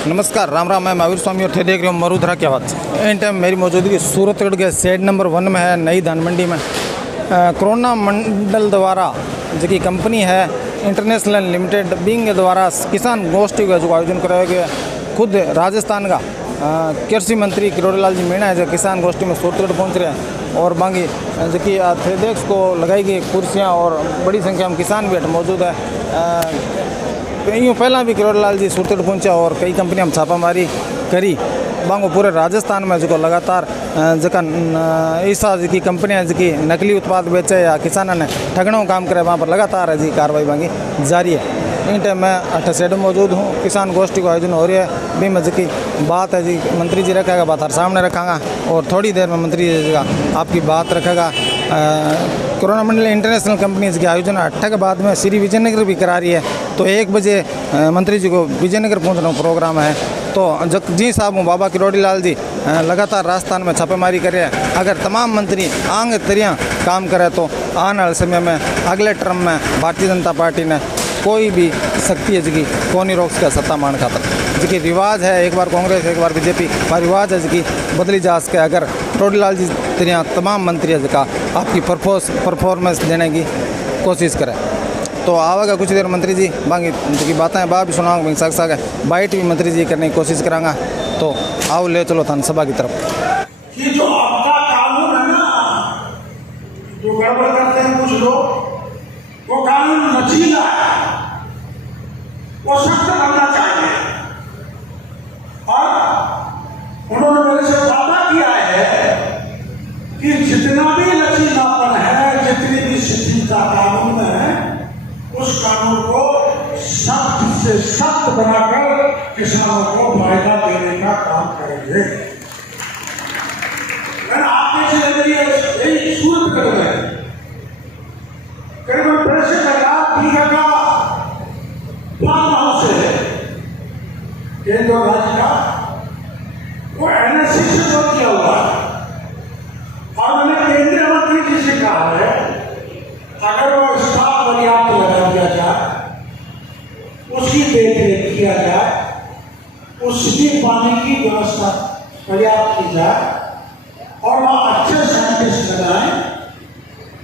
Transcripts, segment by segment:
नमस्कार, राम राम। मैं महावीर स्वामी और थे देख रहे हो मरुधरा की आवाज़। इन टाइम मेरी मौजूदगी सूरतगढ़ के सेड नंबर 1 में है, नई धान मंडी में। कोरोना मंडल द्वारा जो कि कंपनी है इंटरनेशनल लिमिटेड बिंग द्वारा किसान गोष्ठी का जो आयोजन कराया गया, खुद राजस्थान का कृषि मंत्री किरोड़ीलाल जी मीणा है जो किसान गोष्ठी में सूरतगढ़ पहुँच रहे हैं। और बाकी जो कि थ्रेडेक्स को लगाई गई कुर्सियाँ और बड़ी संख्या में किसान भी मौजूद है। यूँ पहला भी किरोड़ीलाल जी सूरतगढ़ पहुंचा और कई कंपनियां हम छापामारी करी बांगो पूरे राजस्थान में जो लगातार जका ऐसा की कंपनियां जो कि नकली उत्पाद बेचे या किसानों ने ठगणों काम करे, वहाँ पर लगातार जी कार्रवाई बांगी जारी है। इन टाइम मैं अठ सेड मौजूद हूँ। किसान गोष्ठी का आयोजन हो रही है। भी मजे की बात है जी, मंत्री जी रखेगा बात हर सामने रखागा और थोड़ी देर में मंत्री जी का आपकी बात रखेगा। कोरोना मंडल इंटरनेशनल कंपनीज के आयोजन 8 के बाद में श्री विजयनगर भी करा रही है, तो 1 बजे मंत्री जी को विजयनगर पहुंचना प्रोग्राम है। तो जी साहब हूँ बाबा किरोड़ीलाल जी लगातार राजस्थान में छापेमारी कर रहे हैं। अगर तमाम मंत्री आंग तरियाँ काम करें तो आने वाले समय में अगले टर्म में भारतीय जनता पार्टी ने कोई भी शक्ति है जी कौन नहीं रोक सके सत्ता मान खातर। जी रिवाज है एक बार कांग्रेस एक बार बीजेपी, और रिवाज है जी बदली जा सके। अगर किरोड़ीलाल जी तेरिया तमाम मंत्री है का आपकी परफॉर्मेंस देने की कोशिश करें तो आवेगा कुछ देर मंत्री जी बाकी की बातें बात भी सुनाऊंगा, साग साग है बाइट भी मंत्री जी करने की कोशिश करांगा। तो आओ ले चलो थान सभा की तरफ। कि जो आपका कानून है ना, जो गड़बड़ करते हैं कुछ लोग, वो कानून नचीला है, वो सख्त बनना चाहिए। और उन्होंने मेरे से वादा किया है कि जितना भी लचीलापन है, जितनी भी शिथिलता कानून है, उस कानून को सख्त से सख्त बनाकर किसानों को फायदा देने का काम करेंगे। आपके मेरी सूरतगढ़ में करीबन 65,000 बीघा का फार्म हाउस है केंद्र और राज्य का, वो एनएससी से बंद किया हुआ है। और मैंने केंद्रीय मंत्री जी से कहा है अगर वो स्टाफ पर्याप्त लगा दिया जाए, उसकी देखरेख किया जाए, उसकी पानी की व्यवस्था पर्याप्त की जाए और वहाँ अच्छे साइंटिस्ट लगाएं,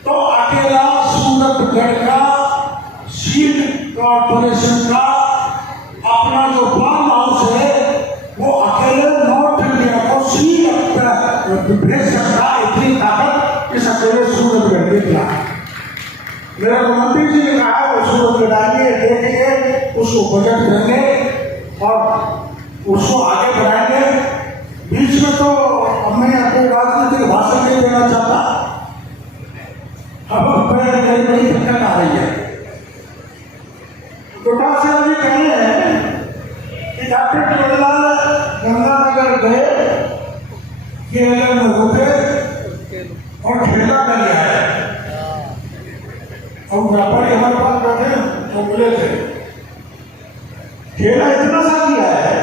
तो अकेला सूरतगढ़ का सीड कॉर्पोरेशन का अपना जो फार्म हाउस है वो अकेले नॉर्थ इंडिया को सीड भेज सकता है। इतनी ताकत इस अकेले सूरतगढ़ के खिलाफ है। मेरे मंत्री जी ने कहा वो सूरतगढ़ आएंगे, देखेंगे, उसको बजट देंगे और उसको आगे बढ़ाएंगे। बीच में तो मैं अपने राजनीतिक भाषण नहीं देना चाहता, अब नई नई दिक्कत आ रही है। गोटासिया जी कह रहे हैं कि डॉक्टर किरोड़ीलाल गंगानगर गए, केरल में रुके और ठेला कर लिया है। और व्यापारी हमारे पास बैठे तो मिले थे, ठेला इतना सा किया है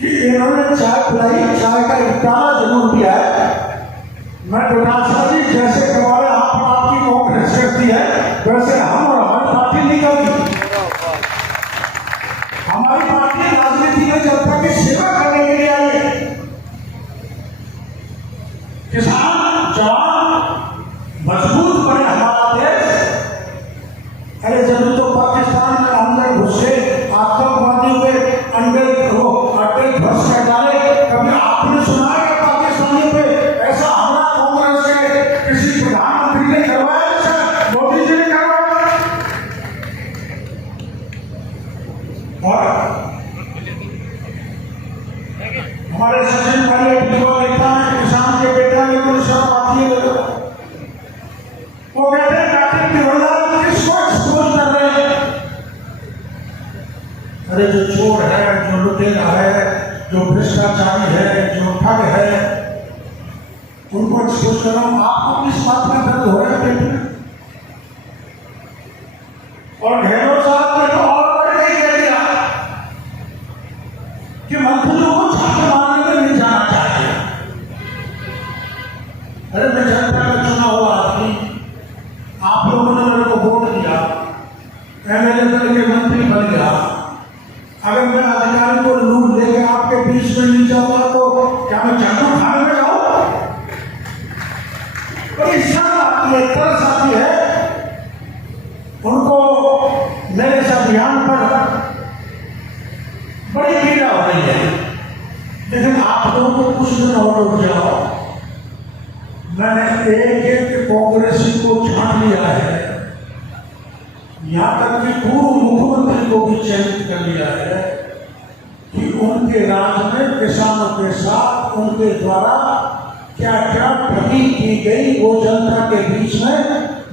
कि इन्होंने चाय पिलाई, चाय का एक प्याला जरूर दिया है। मैं डोटासिया जी जैसे हमारे आपकी नौक करती है वैसे हम और हमारी पार्टी नहीं करती। हमारी पार्टी राजनीति में जनता की सेवा करने के लिए आई है। किसान जवान मजबूत बने हमारा देश। अरे जब तो पाकिस्तान में अंदर घुसे आतंकवादी हुए अंडे ध्वस्त कर डाले, कभी आपने सुना है पाकिस्तानी पे ऐसा हमला कांग्रेस के किसी प्रधानमंत्री ने करवाया? मोदी जी ने करवाया। और हमारे सचिन वाले नेता किसान के बेटा लेकिन शर्म आती है, वो कहते हैं डॉक्टर किरोड़ीलाल किसको एक्सपोज कर रहे हैं? अरे जो चोर है, जो लुटेरा है, जो भ्रष्टाचारी है, जो ठग है, उनको एक्सपोज कर रहा हूं। आपको किस बात में दर्द हो रहा है पेट में? और गहलोत साहब ने तो और बढ़ के कह दिया कि मंत्रियों को छापे मारने में नहीं जाना चाहिए। अरे मैं जनता का चुना हुआ आदमी, आप लोगों ने मेरे को वोट दिया, एमएलए बन के मंत्री बन गया, अगर मैं अधिकारी को लूट लेके आपके बीच में नहीं जाऊंगा तो क्या मैं चाकू खाने में जाऊं? बड़ी शर्म आती है, तरस आती है उनको। मेरे इस अभियान पर बड़ी पीड़ा हो रही है, लेकिन आप लोगों को कुछ दिन और रुक जाओ। मैंने एक एक कांग्रेसी को छान लिया है, यहाँ तक कि पूर्व मुख्यमंत्री को भी चयनित कर लिया है कि उनके राज में किसानों के साथ उनके द्वारा क्या क्या ठगी की गई वो जनता के बीच में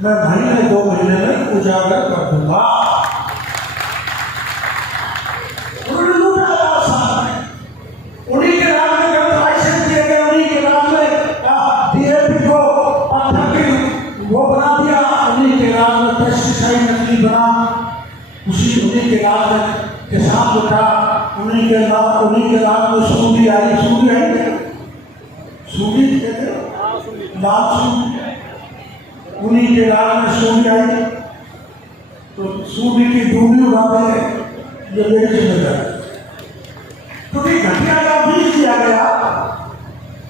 मैं महीने 2 महीने में उजागर कर दूंगा। उन्हीं के राज में लाइसेंस दिए गए, उन्हीं के राज में डीएपी को पत्थर की वो बना दिया, उन्हीं के राज में पेस्टिसाइड नकली बना, उन्हीं के राज में किसान उठा, उन्हीं के राज में सूदी आई। सूदी कहते लाल सूदी, उन्हीं के राज में सूदी आई तो सूदी की डूबी उड़ाते हैं, ये मेरी जिम्मेदारी। क्योंकि घटिया का बीज दिया गया।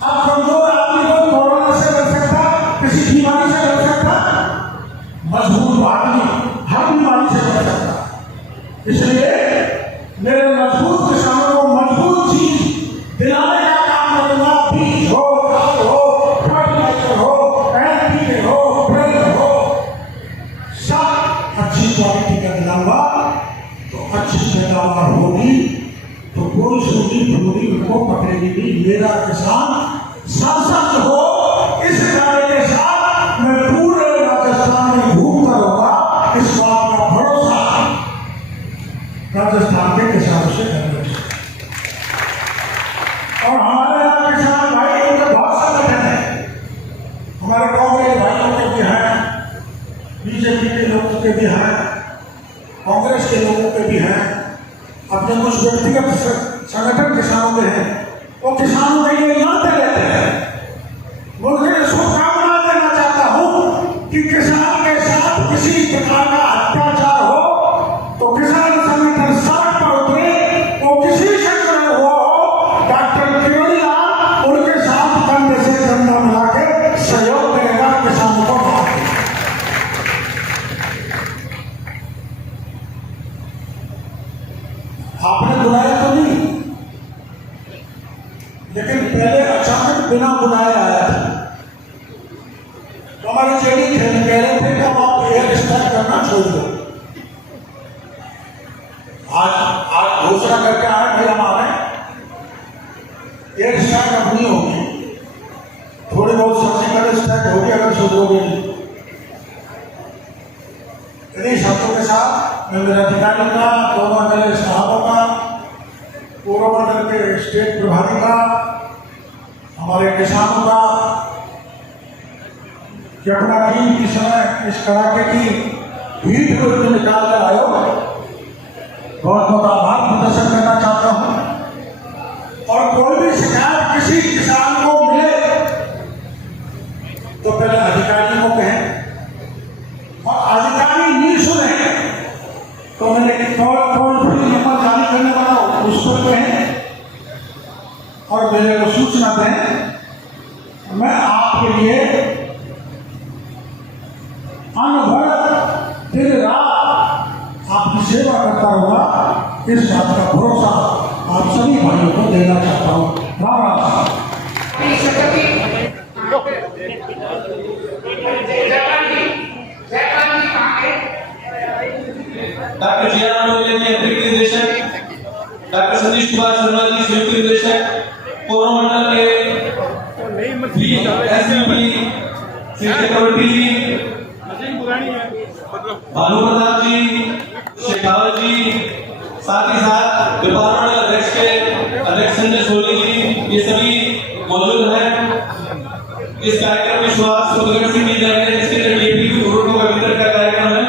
अब कमजोर आदमी को कोरोना से बच सकता, किसी बीमारी से बच सकता, मजबूत आदमी हर बीमारी से बच सकता। इसलिए मेरे मजबूत किसानों को मजबूत चीज दिलाने का काम करूंगा। बीज हो, खाद हो, फर्टिलाइजर हो, एनपीके हो, ब्रेड हो, सब अच्छी क्वालिटी का दिलाऊंगा तो अच्छी पैदावार होगी, तो कोई सूदी फूदी उनको पकड़ेगी नहीं। मेरा किसान संसद हो, इस कार्य के साथ मैं पूरे राजस्थान में घूमता रहूंगा। इस बात का भरोसा राजस्थान के किसानों से करना चाहिए। और हमारे यहाँ किसान भाई उनके बहुत संगठन है, हमारे कांग्रेस भाइयों के भी हैं, बीजेपी के लोगों के भी हैं, कांग्रेस के लोगों के भी हैं, अपने कुछ व्यक्तिगत संगठन किसानों के हैं। वो किसानों के लिए लड़ते रहते हैं। उनके शुभकामना देना चाहता हूं कि किसान के साथ किसी प्रकार का अत्याचार हो तो किसान संगठन सड़क पर उतरे, वो किसी से जुड़ा हुआ हो, डॉक्टर किरोड़ीलाल उनके साथ कंधे से कंधा मिला के सहयोग करेगा किसानों को। आपने बुलाया तो नहीं, लेकिन पहले अचानक बिना बुलाए आया था। तो हमारे जेडी थे, कह रहे थे कि आप एयर स्ट्राइक करना छोड़ दो। आज घोषणा करके आए फिर हम आ रहे हैं। एयर स्ट्राइक अब नहीं होगी, थोड़ी बहुत सर्जिकल स्ट्राइक होगी अगर सुधरोगे नहीं। इन्हीं शब्दों के साथ मैं मेरे अधिकारियों का, दोनों मेरे साहबों का, पूर्व मंडल के स्टेट प्रभारी का, हमारे किसानों का, कि अपना टीम की समय इस कड़ाके की भीड़ को निकाल कर आयो, बहुत बहुत आभार प्रदर्शन करना चाहता हूं। और कोई भी शिकायत किसी किसान को मिले तो पहले अधिकारियों को कहें, और अधिकारी नहीं सुने तो मैंने टोल फ्री नंबर जारी करने वाला उस पर कहें और मेरे को सूचना दें। मैं आपके लिए अनवरत दिन रात आपकी सेवा करता रहूंगा, इस बात का भरोसा आप सभी भाइयों को देना चाहता हूँ। राम राम। डॉक्टर जियाराम अतिरिक्त निदेशक, डॉक्टर सतीश कुमार शर्मा जी संयुक्त निदेशक, पूर्व मंडल के एसयूपी श्री चक्रवर्ती जी, भानु प्रताप जी, शेखावत जी, साथ ही साथ व्यापार मंडल अध्यक्ष के अध्यक्ष संजय सोनी जी, ये सभी मौजूद हैं। इस कार्यक्रम की शुरुआत सुखगढ़ से की जाएगी, जिसके लिए डीएपी की रोडों का वितरण का कार्यक्रम है।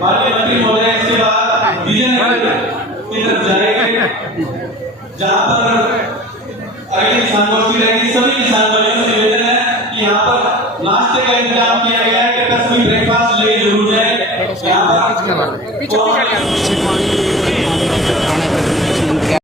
माननीय मंत्री महोदय इसके बाद विजयनगर की तरफ जाएंगे, जहां पर अगली किसान गोष्ठी रहेगी। सभी किसान भाइयों से निवेदन है कि यहाँ पर नाश्ते का इंतजाम किया गया है, कि कल ब्रेकफास्ट ले जरूर जाए। यहाँ पर